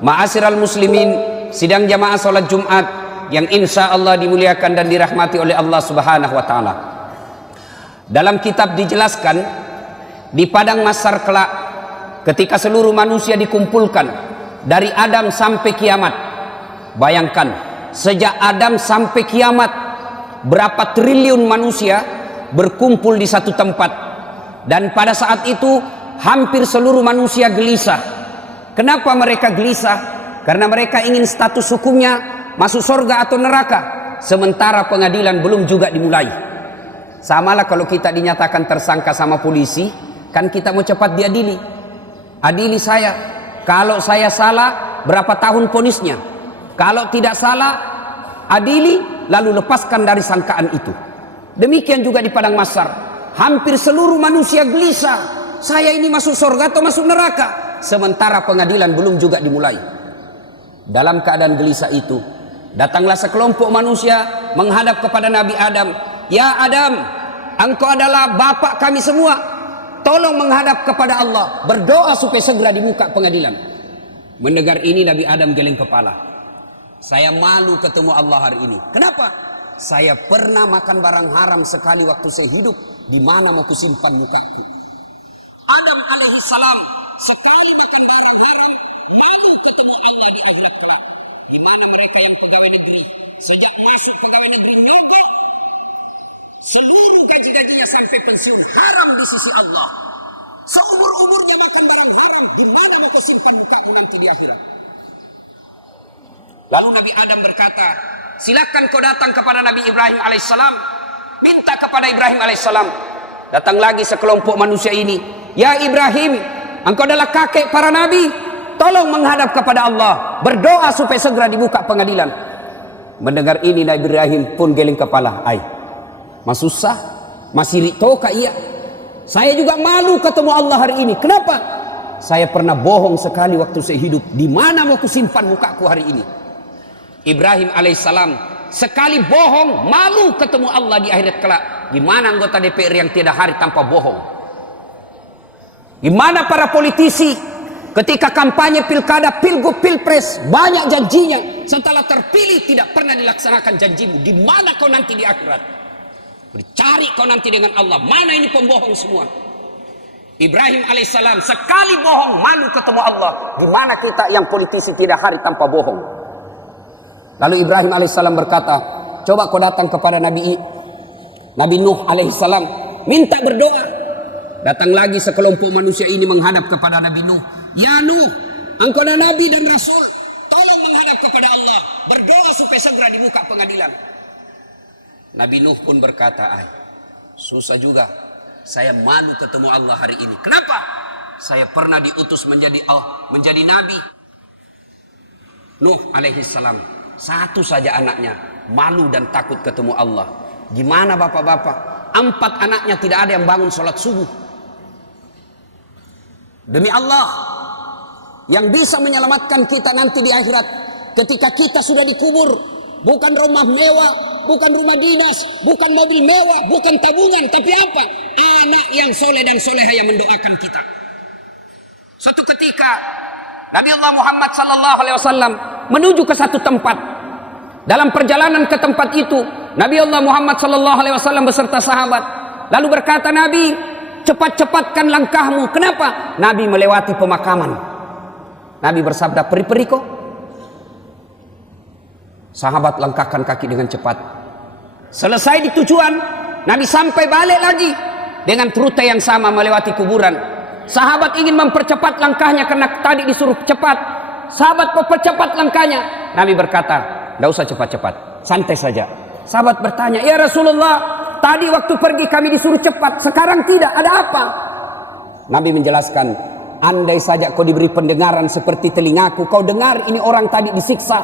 Ma'asyiral muslimin, sidang jamaah salat Jumat yang insya Allah dimuliakan dan dirahmati oleh Allah Subhanahu wa taala. Dalam kitab dijelaskan di padang mahsyar kelak ketika seluruh manusia dikumpulkan dari Adam sampai kiamat. Bayangkan, sejak Adam sampai kiamat berapa triliun manusia berkumpul di satu tempat, dan pada saat itu hampir seluruh manusia gelisah. Kenapa mereka gelisah? Karena mereka ingin status hukumnya masuk surga atau neraka, sementara pengadilan belum juga dimulai. Samalah kalau kita dinyatakan tersangka sama polisi, kan kita mau cepat diadili. Adili saya, kalau saya salah berapa tahun vonisnya, kalau tidak salah adili lalu lepaskan dari sangkaan itu. Demikian juga di padang mahsyar, hampir seluruh manusia gelisah, saya ini masuk surga atau masuk neraka, sementara pengadilan belum juga dimulai. Dalam keadaan gelisah itu, datanglah sekelompok manusia menghadap kepada Nabi Adam. Ya Adam, engkau adalah bapak kami semua, tolong menghadap kepada Allah, berdoa supaya segera dibuka pengadilan. Mendengar ini Nabi Adam geleng kepala. Saya malu ketemu Allah hari ini. Kenapa? Saya pernah makan barang haram sekali waktu saya hidup. Di mana mau kusimpan mukaku? Adam alaihissalam sekali makan barang haram, malu ketemu Allah di akhirat kelak. Di mana mereka yang pegawai negeri, sejak masuk pegawai negeri mogok, seluruh gaji-gajinya sampai pensiun haram di sisi Allah. Seumur-umurnya makan barang haram, di mana mau kau simpan mukamu nanti di akhirat? Lalu Nabi Adam berkata, silakan kau datang kepada Nabi Ibrahim alaihissalam, minta kepada Ibrahim alaihissalam. Datang lagi sekelompok manusia ini. Ya Ibrahim, engkau adalah kakek para nabi, tolong menghadap kepada Allah, berdoa supaya segera dibuka pengadilan. Mendengar ini Nabi Ibrahim pun geleng kepala. Mas susah, masih ritoka iya. Saya juga malu ketemu Allah hari ini. Kenapa? Saya pernah bohong sekali waktu saya hidup. Di mana mau kusimpan mukaku hari ini? Ibrahim alaihissalam sekali bohong, malu ketemu Allah di akhirat kelak. Gimana anggota DPR yang tiada hari tanpa bohong? Gimana para politisi ketika kampanye pilkada, pilgub, pilpres, banyak janjinya, setelah terpilih tidak pernah dilaksanakan janjimu? Di mana kau nanti di akhirat? Cari kau nanti dengan Allah. Mana ini pembohong semua? Ibrahim alaihissalam sekali bohong, malu ketemu Allah. Di mana kita yang politisi tidak hari tanpa bohong? Lalu Ibrahim alaihissalam berkata, coba kau datang kepada Nabi Nuh alaihissalam, minta berdoa. Datang lagi sekelompok manusia ini menghadap kepada Nabi Nuh. Ya Nuh, engkau adalah Nabi dan Rasul, tolong menghadap kepada Allah, berdoa supaya segera dibuka pengadilan. Nabi Nuh pun berkata, susah juga, saya malu ketemu Allah hari ini. Kenapa? Saya pernah diutus menjadi Nabi. Nuh alaihissalam satu saja anaknya, malu dan takut ketemu Allah. Gimana bapak-bapak? 4 anaknya tidak ada yang bangun sholat subuh. Demi Allah, yang bisa menyelamatkan kita nanti di akhirat, ketika kita sudah dikubur, bukan rumah mewah, bukan rumah dinas, bukan mobil mewah, bukan tabungan, tapi apa? Anak yang soleh dan soleha yang mendoakan kita. Suatu ketika Nabi Allah Muhammad SAW menuju ke satu tempat. Dalam perjalanan ke tempat itu, Nabi Allah Muhammad SAW beserta sahabat lalu berkata, Nabi, cepat-cepatkan langkahmu. Kenapa? Nabi melewati pemakaman. Nabi bersabda, peri-peri kok. Sahabat langkahkan kaki dengan cepat. Selesai di tujuan, Nabi sampai balik lagi dengan rute yang sama melewati kuburan. Sahabat ingin mempercepat langkahnya karena tadi disuruh cepat. Sahabat mempercepat langkahnya. Nabi berkata, tidak usah cepat-cepat, santai saja. Sahabat bertanya, ya Rasulullah, tadi waktu pergi kami disuruh cepat, sekarang tidak, ada apa? Nabi menjelaskan, andai saja kau diberi pendengaran seperti telingaku, kau dengar ini orang tadi disiksa,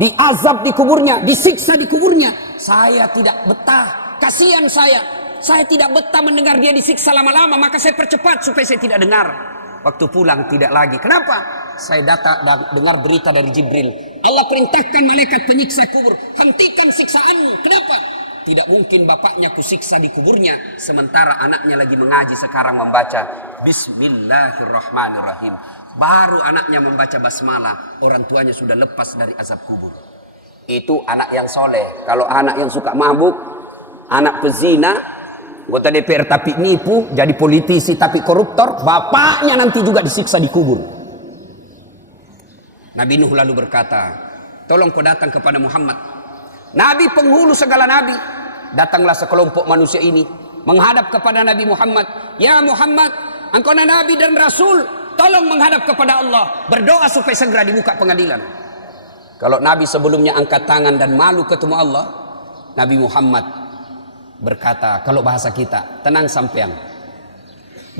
diazab di kuburnya, disiksa di kuburnya. Saya tidak betah, kasihan saya tidak betah mendengar dia disiksa lama-lama, maka saya percepat supaya saya tidak dengar. Waktu pulang tidak lagi. Kenapa? Saya dengar berita dari Jibril. Allah perintahkan malaikat penyiksa kubur, hentikan siksaanmu. Kenapa? tidak mungkin bapaknya kusiksa di kuburnya sementara anaknya lagi mengaji sekarang membaca Bismillahirrahmanirrahim. Baru anaknya membaca basmalah, orang tuanya sudah lepas dari azab kubur. Itu anak yang soleh. Kalau anak yang suka mabuk, anak pezina, anggota DPR tapi nipu, jadi politisi tapi koruptor, bapaknya nanti juga disiksa di kubur. Nabi Nuh lalu berkata, tolong kau datang kepada Muhammad, Nabi penghulu segala nabi. Datanglah sekelompok manusia ini menghadap kepada Nabi Muhammad. Ya Muhammad, engkau nabi dan rasul, tolong menghadap kepada Allah, berdoa supaya segera dibuka pengadilan. Kalau Nabi sebelumnya angkat tangan dan malu ketemu Allah, Nabi Muhammad berkata, kalau bahasa kita, tenang sampean,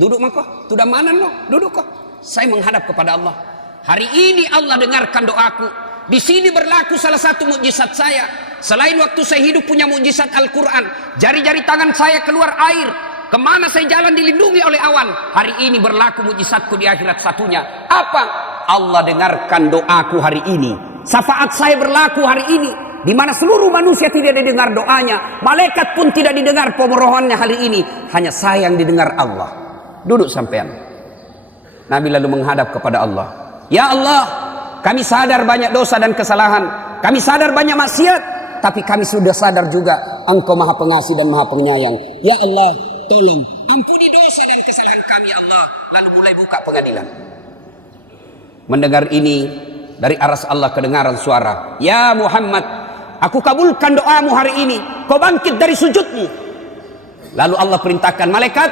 duduk mako, sudah mana lo, duduk kok, saya menghadap kepada Allah. Hari ini Allah dengarkan doaku. Di sini berlaku salah satu mukjizat saya. Selain waktu saya hidup punya mukjizat Al-Quran, jari-jari tangan saya keluar air, kemana saya jalan dilindungi oleh awan. Hari ini berlaku mukjizatku di akhirat satunya. Apa? Allah dengarkan doaku hari ini. Syafaat saya berlaku hari ini, di mana seluruh manusia tidak didengar doanya, malaikat pun tidak didengar pemohonannya hari ini. Hanya saya yang didengar Allah. Duduk sampean. Nabi lalu menghadap kepada Allah. Ya Allah, kami sadar banyak dosa dan kesalahan, kami sadar banyak maksiat, tapi kami sudah sadar juga Engkau Maha Pengasih dan Maha Penyayang. Ya Allah, tolong ampuni dosa dan kesalahan kami ya Allah. Lalu mulai buka pengadilan. Mendengar ini, dari aras Allah kedengaran suara, Ya Muhammad, aku kabulkan doamu hari ini, kau bangkit dari sujudmu. Lalu Allah perintahkan malaikat,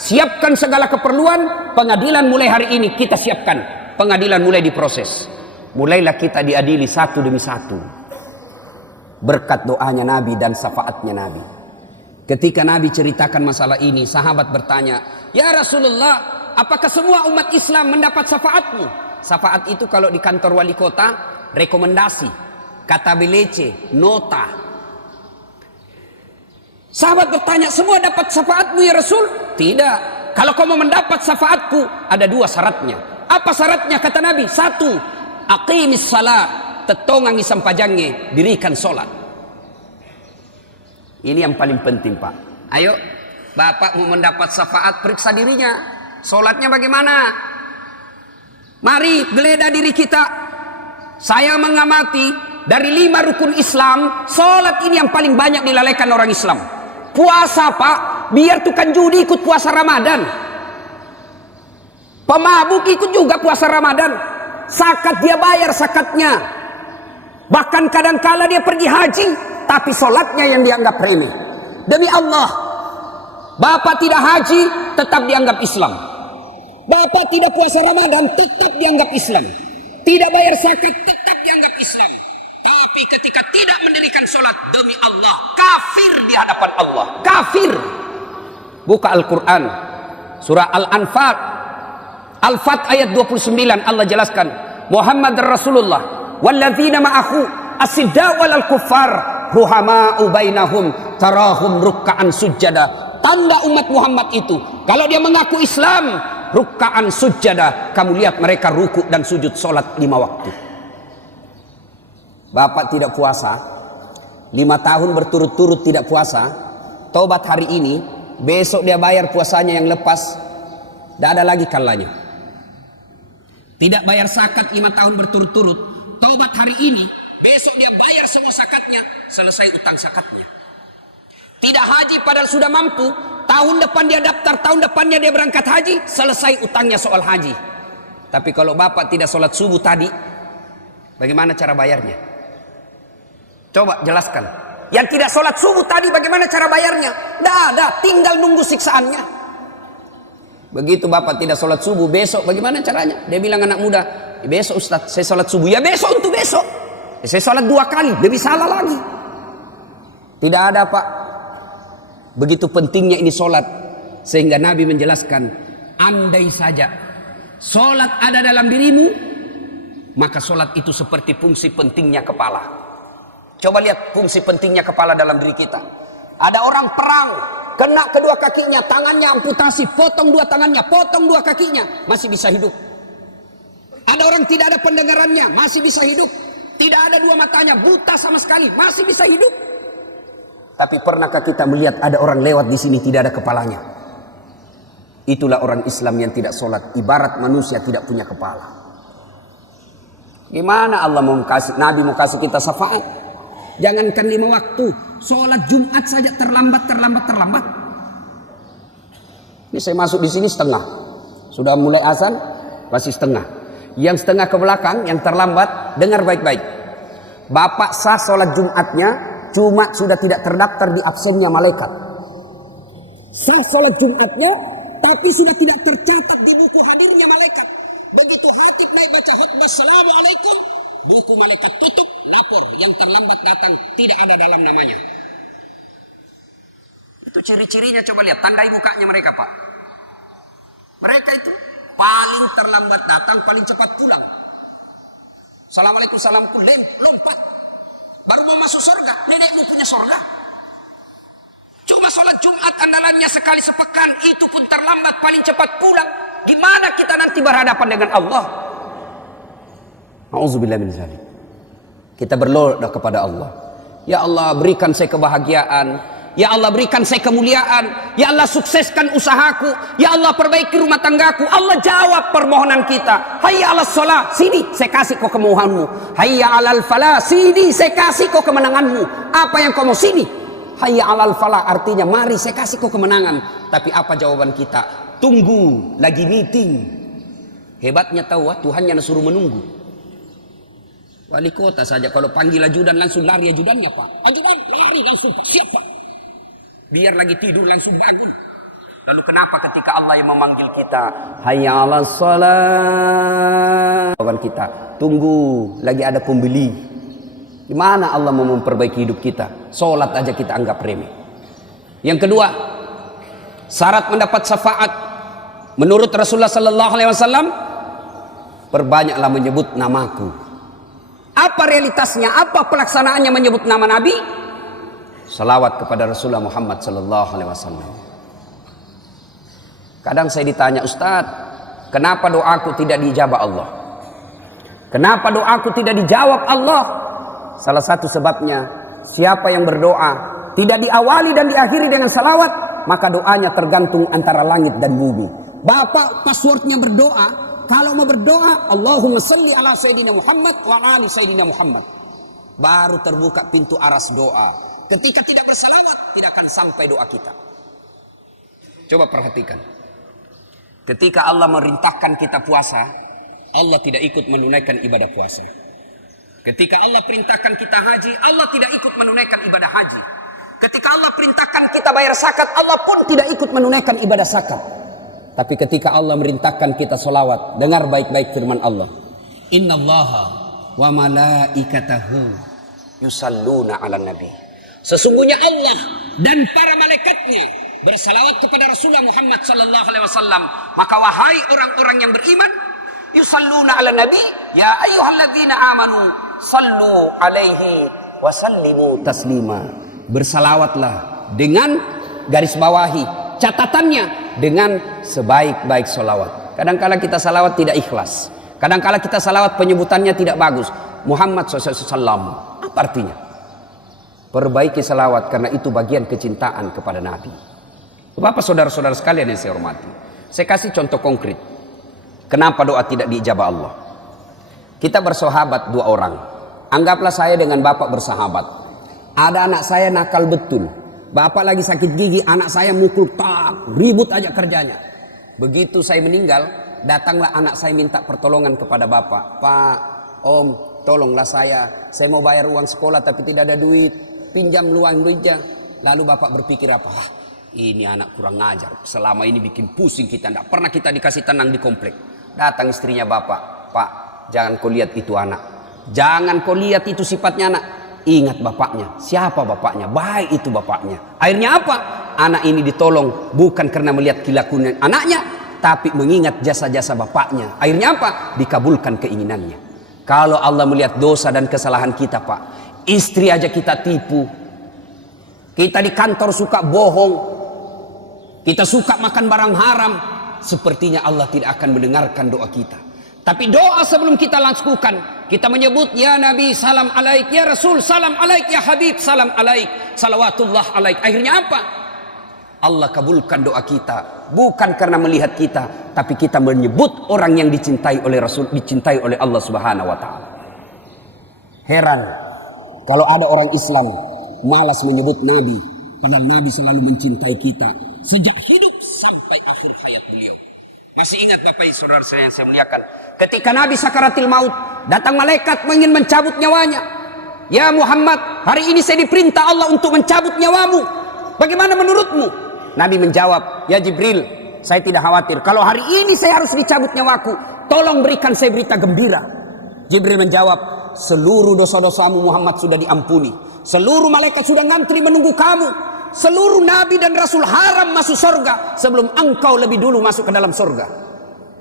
siapkan segala keperluan, pengadilan mulai hari ini kita siapkan. Pengadilan mulai diproses. Mulailah kita diadili satu demi satu. Berkat doanya Nabi dan syafaatnya Nabi. Ketika Nabi ceritakan masalah ini, sahabat bertanya, Ya Rasulullah, apakah semua umat Islam mendapat syafaatmu? Syafaat itu kalau di kantor wali kota, rekomendasi, kata belece, nota. Sahabat bertanya, semua dapat syafaatmu ya Rasul? Tidak. Kalau kau mau mendapat syafaatku, ada dua syaratnya. Apa syaratnya? Kata Nabi, satu, aqimis salat, tetongangi sampajangnya, dirikan solat. Ini yang paling penting Pak. Ayo, Bapak mau mendapat syafaat, periksa dirinya. Solatnya bagaimana? Mari geledah diri kita. Saya mengamati dari 5 rukun Islam, solat ini yang paling banyak dilalaikan orang Islam. Puasa Pak, biar tukang judi ikut puasa Ramadan. Pemabuk ikut juga puasa Ramadan. Zakat dia bayar zakatnya. Bahkan kadangkala dia pergi haji, tapi sholatnya yang dianggap remeh. Demi Allah, Bapak tidak haji, tetap dianggap Islam. Bapak tidak puasa Ramadan, tetap dianggap Islam. Tidak bayar zakat, tetap dianggap Islam. Tapi ketika tidak mendirikan sholat, demi Allah, kafir di hadapan Allah. Kafir. Buka Al-Quran, surah Al-Anfal. Al-Fat ayat 29 Allah jelaskan, Muhammad Rasulullah walladzina ma'ahu asiddaw alal kuffar ruhama'u bainahum tarahum rukka'an sujjada. Tanda umat Muhammad itu, kalau dia mengaku Islam, rukka'an sujjada, kamu lihat mereka ruku dan sujud solat 5 waktu. Bapak tidak puasa 5 tahun berturut-turut tidak puasa, tobat hari ini, besok dia bayar puasanya yang lepas, tidak ada lagi kalanya. Tidak bayar zakat 5 tahun berturut-turut, taubat hari ini, besok dia bayar semua zakatnya, selesai utang zakatnya. Tidak haji padahal sudah mampu, tahun depan dia daftar, tahun depannya dia berangkat haji, selesai utangnya soal haji. Tapi kalau Bapak tidak sholat subuh tadi, bagaimana cara bayarnya? Coba jelaskan. Yang tidak sholat subuh tadi bagaimana cara bayarnya? Tidak ada, tinggal nunggu siksaannya. Begitu Bapak tidak sholat subuh, besok bagaimana caranya? Dia bilang anak muda, besok Ustaz saya sholat subuh. Ya besok untuk besok. Saya sholat 2 kali, lebih salah lagi. Tidak ada Pak. Begitu pentingnya ini sholat. Sehingga Nabi menjelaskan, andai saja sholat ada dalam dirimu, maka sholat itu seperti fungsi pentingnya kepala. Coba lihat fungsi pentingnya kepala dalam diri kita. Ada orang perang, kena kedua kakinya, tangannya amputasi, potong 2 tangannya, potong 2 kakinya, masih bisa hidup. Ada orang tidak ada pendengarannya, masih bisa hidup. Tidak ada 2 matanya, buta sama sekali, masih bisa hidup. Tapi pernahkah kita melihat ada orang lewat di sini tidak ada kepalanya? Itulah orang Islam yang tidak sholat, ibarat manusia tidak punya kepala. Gimana Allah mau kasih, Nabi mau kasih kita syafaat? Jangankan 5 waktu, sholat Jumat saja terlambat. Ini saya masuk di sini setengah, sudah mulai azan masih setengah. Yang setengah ke belakang, yang terlambat, dengar baik-baik. Bapak sah sholat Jumatnya, cuma sudah tidak terdaftar di absennya malaikat. Sah sholat Jumatnya, tapi sudah tidak tercatat di buku hadirnya malaikat. Begitu khatib naik baca khutbah assalamualaikum, buku malaikat tutup, lapor yang terlambat datang tidak ada dalam namanya. Itu ciri-cirinya, coba lihat tandai mukanya mereka, Pak. Mereka itu paling terlambat datang, paling cepat pulang. Assalamualaikum, salamku, lompat. Baru mau masuk surga, nenekmu punya surga. Cuma sholat Jumat andalannya sekali sepekan, itu pun terlambat, paling cepat pulang. Gimana kita nanti berhadapan dengan Allah? Nauzubillah min dzalik. Kita berdoa kepada Allah. Ya Allah, berikan saya kebahagiaan. Ya Allah, berikan saya kemuliaan. Ya Allah, sukseskan usahaku. Ya Allah, perbaiki rumah tanggaku. Allah jawab permohonan kita. Hayya 'alas shalah, sini saya kasih kau kemohonanmu. Hayya 'alal falah, sini saya kasih kau kemenanganmu. Apa yang kau mau, sini. Hayya 'alal falah artinya mari saya kasih kau kemenangan. Tapi apa jawaban kita? Tunggu, lagi meeting. Hebatnya tahu, Tuhan yang suruh menunggu. Wali kota saja kalau panggil ajudan langsung lari ajudannya, Pak. Ajudan lari langsung, Pak. Siapa? Biar lagi tidur langsung bangun. Lalu kenapa ketika Allah yang memanggil kita, hayya 'alas shalah, jawaban kita, tunggu, lagi ada pembeli. Gimana Allah mau memperbaiki hidup kita? Sholat aja kita anggap remeh. Yang kedua, syarat mendapat syafaat menurut Rasulullah sallallahu alaihi wasallam, perbanyaklah menyebut namaku. Apa realitasnya? Apa pelaksanaannya menyebut nama Nabi? Salawat kepada Rasulullah Muhammad sallallahu alaihi wasallam. Kadang saya ditanya, Ustaz, kenapa doaku tidak dijabah Allah? Kenapa doaku tidak dijawab Allah? Salah satu sebabnya, siapa yang berdoa tidak diawali dan diakhiri dengan salawat, maka doanya tergantung antara langit dan bumi. Bapak passwordnya berdoa, kalau mau berdoa, Allahumma salli ala Sayyidina Muhammad wa ali Sayyidina Muhammad. Baru terbuka pintu aras doa. Ketika tidak bersalawat, tidak akan sampai doa kita. Coba perhatikan. Ketika Allah merintahkan kita puasa, Allah tidak ikut menunaikan ibadah puasa. Ketika Allah perintahkan kita haji, Allah tidak ikut menunaikan ibadah haji. Ketika Allah perintahkan kita bayar zakat, Allah pun tidak ikut menunaikan ibadah zakat. Tapi ketika Allah merintahkan kita solawat, dengar baik-baik firman Allah. Innallaha wa malaikatahu yusalluna ala nabi. Sesungguhnya Allah dan para malaikatnya bersalawat kepada Rasulullah Muhammad sallallahu alaihi wasallam. Maka wahai orang-orang yang beriman, yusalluna ala nabi, ya ayyuhalladzina amanu sallu alaihi wa sallimu taslima. Bersalawatlah dengan garis bawahi catatannya dengan sebaik-baik salawat. Kadang-kala kita salawat tidak ikhlas. Kadang-kala kita salawat penyebutannya tidak bagus. Muhammad SAW. Apa artinya? Perbaiki salawat karena itu bagian kecintaan kepada Nabi. Bapak saudara-saudara sekalian yang saya hormati, saya kasih contoh konkret. Kenapa doa tidak diijabah Allah? Kita bersahabat 2 orang. Anggaplah saya dengan bapak bersahabat. Ada anak saya nakal betul. Bapak lagi sakit gigi, anak saya mukul tak, ribut aja kerjanya. Begitu saya meninggal, datanglah anak saya minta pertolongan kepada bapak. Pak, Om, tolonglah saya mau bayar uang sekolah tapi tidak ada duit. Pinjam luang duitnya. Lalu bapak berpikir apa? Ini anak kurang ngajar. Selama ini bikin pusing kita. Tidak pernah kita dikasih tenang di komplek. Datang istrinya bapak. Pak, jangan kau lihat itu anak. Jangan kau lihat itu sifatnya anak. Ingat bapaknya. Siapa bapaknya? Baik itu bapaknya. Akhirnya apa? Anak ini ditolong. Bukan karena melihat kelakuan anaknya. Tapi mengingat jasa-jasa bapaknya. Akhirnya apa? Dikabulkan keinginannya. Kalau Allah melihat dosa dan kesalahan kita, Pak. Istri aja kita tipu. Kita di kantor suka bohong. Kita suka makan barang haram. Sepertinya Allah tidak akan mendengarkan doa kita. Tapi doa sebelum kita lakukan, Kita menyebut ya Nabi salam alaik, ya Rasul salam alaik, ya Habib salam alaik, salawatullah alaik. Akhirnya apa? Allah kabulkan doa kita. Bukan karena melihat kita, tapi kita menyebut orang yang dicintai oleh Rasul, dicintai oleh Allah Subhanahu wa taala. Heran kalau ada orang Islam malas menyebut Nabi, padahal Nabi selalu mencintai kita sejak hidup sampai akhir hayat beliau. Masih ingat Bapak Ibu Saudara saya yang saya muliakan, ketika Nabi sakaratil maut, datang malaikat ingin mencabut nyawanya. Ya Muhammad, hari ini saya diperintah Allah untuk mencabut nyawamu. Bagaimana menurutmu? Nabi menjawab, ya Jibril, saya tidak khawatir. Kalau hari ini saya harus dicabut nyawaku, tolong berikan saya berita gembira. Jibril menjawab, seluruh dosa-dosamu Muhammad sudah diampuni. Seluruh malaikat sudah ngantri menunggu kamu. Seluruh nabi dan rasul haram masuk surga sebelum engkau lebih dulu masuk ke dalam surga.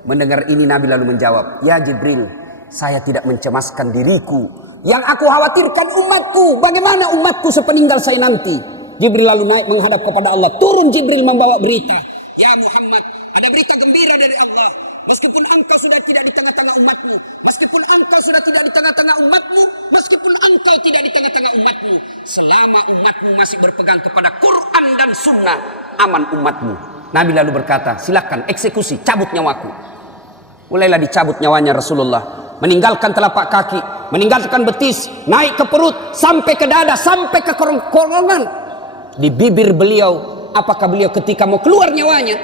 Mendengar ini Nabi lalu menjawab, ya Jibril, saya tidak mencemaskan diriku. Yang aku khawatirkan umatku. Bagaimana umatku sepeninggal saya nanti? Jibril lalu naik menghadap kepada Allah. Turun Jibril membawa berita. Ya Muhammad, ada berita gembira dari Allah. Meskipun engkau sudah tidak di tengah-tengah umatmu, meskipun engkau sudah tidak di tengah-tengah umatmu, meskipun engkau tidak di tengah-tengah umatmu, selama umatmu masih berpegang kepada Quran dan Sunnah, aman umatmu. Nabi lalu berkata, silakan eksekusi, cabut nyawaku. Mulailah dicabut nyawanya Rasulullah, meninggalkan telapak kaki, meninggalkan betis, naik ke perut, sampai ke dada, sampai ke kerongkongan. Di bibir beliau, apakah beliau ketika mau keluar nyawanya,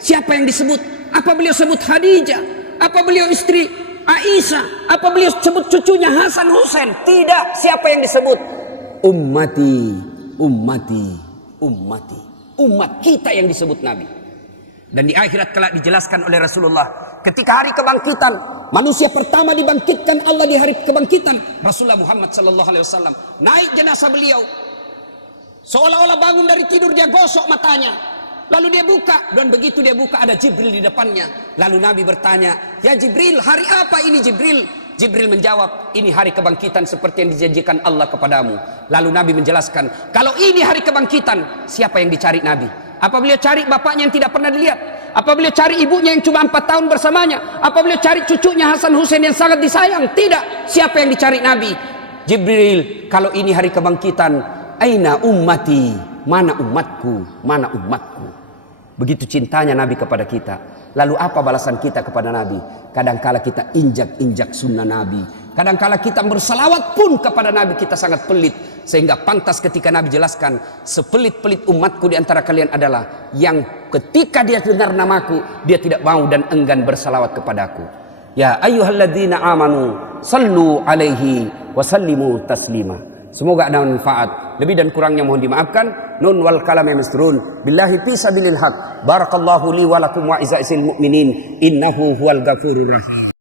siapa yang disebut? Apa beliau sebut Khadijah? Apa beliau istri Aisyah? Apa beliau sebut cucunya Hasan Husain? Tidak. Siapa yang disebut? Ummati, ummati, ummati. Umat kita yang disebut Nabi. Dan di akhirat kelak dijelaskan oleh Rasulullah, ketika hari kebangkitan, manusia pertama dibangkitkan Allah di hari kebangkitan, Rasulullah Muhammad sallallahu alaihi wasallam. Naik jenazah beliau. Seolah-olah bangun dari tidur dia gosok matanya. Lalu dia buka, dan begitu dia buka ada Jibril di depannya. Lalu Nabi bertanya, ya Jibril, hari apa ini Jibril? Jibril menjawab, ini hari kebangkitan seperti yang dijanjikan Allah kepadamu. Lalu Nabi menjelaskan, kalau ini hari kebangkitan, siapa yang dicari Nabi? Apa beliau cari bapaknya yang tidak pernah dilihat? Apa beliau cari ibunya yang cuma 4 tahun bersamanya? Apa beliau cari cucunya Hasan Husain yang sangat disayang? Tidak. Siapa yang dicari Nabi? Jibril, kalau ini hari kebangkitan, aina ummati? Mana umatku? Mana umatku? Begitu cintanya Nabi kepada kita. Lalu apa balasan kita kepada Nabi? Kadangkala kita injak-injak sunnah Nabi. Kadangkala kita bersalawat pun kepada Nabi kita sangat pelit. Sehingga pantas ketika Nabi jelaskan, sepelit-pelit umatku di antara kalian adalah yang ketika dia dengar namaku, dia tidak mau dan enggan bersalawat kepadaku. Ya ayyuhalladzina amanu sallu alaihi wasallimu taslima. Semoga ada manfaat. Lebih dan kurangnya mohon dimaafkan. Nun wal kalami masrun. Billahi fi sabilil haq. Barakallahu li wa lakum wa izaisil mu'minin. Innahu huwal ghafurur rahim.